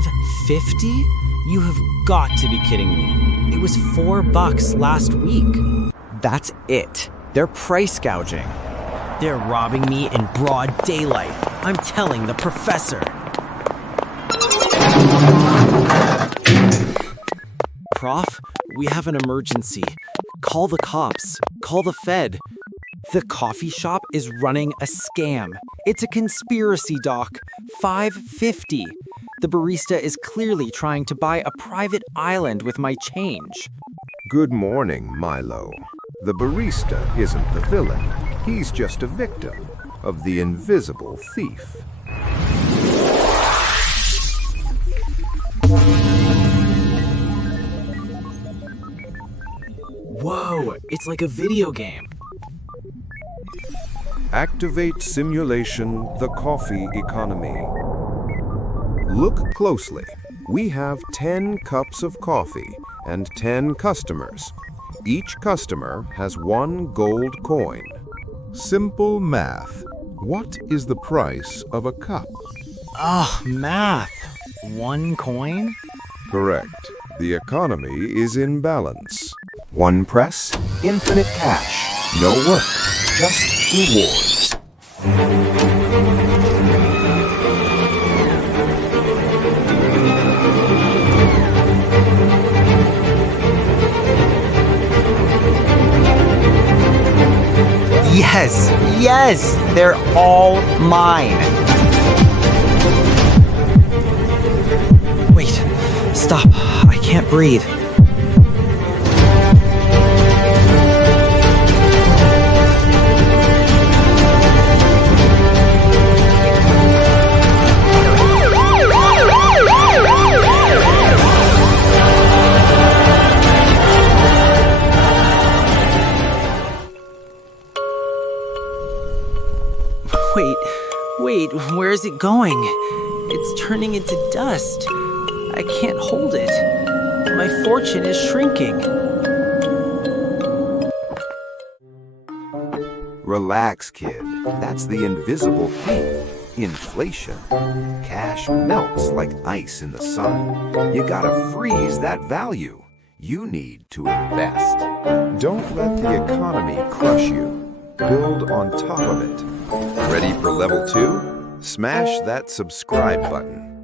$5.50? You have got to be kidding me. It was $4 last week. That's it. They're price gouging. They're robbing me in broad daylight. I'm telling the professor. Prof, we have an emergency. Call the cops. Call the Fed. The coffee shop is running a scam. It's a conspiracy, Doc. $5.50. The barista is clearly trying to buy a private island with my change. Good morning, Milo. The barista isn't the villain. He's just a victim of the invisible thief. Whoa, it's like a video game. Activate simulation, the coffee economy. Look closely. We have 10 cups of coffee and 10 customers. Each customer has 1 gold coin. Simple math. What is the price of a cup? Oh, math. 1 coin? Correct. The economy is in balance. 1 press, infinite cash. No work, just rewards. Yes, yes, they're all mine. Wait, stop. I can't breathe. Wait, where is it going? It's turning into dust. I can't hold it. My fortune is shrinking. Relax, kid. That's the invisible thief. Inflation. Cash melts like ice in the sun. You gotta freeze that value. You need to invest. Don't let the economy crush you. Build on top of it. Ready for level 2? Smash that subscribe button.